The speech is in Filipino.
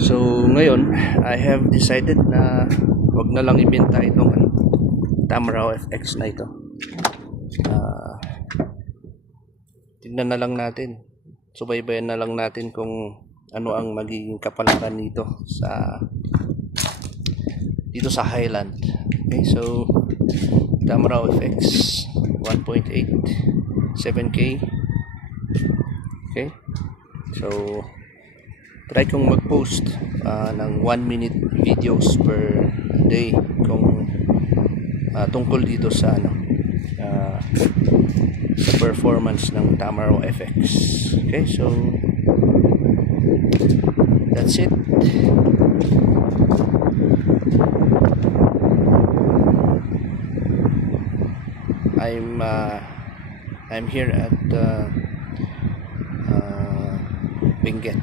So ngayon, I have decided na wag na lang ibenta itong Tamaraw FX na ito. Tignan na lang natin, subaybayan na lang natin kung ano ang magiging kapalaran nito dito sa Highland. Okay, so Tamaraw FX 1.8 7K. Okay, so try kong mag-post ng 1-minute videos per day kung tungkol dito sa sa performance ng Tamaraw FX. Okay, so that's it. I'm here at Benguet.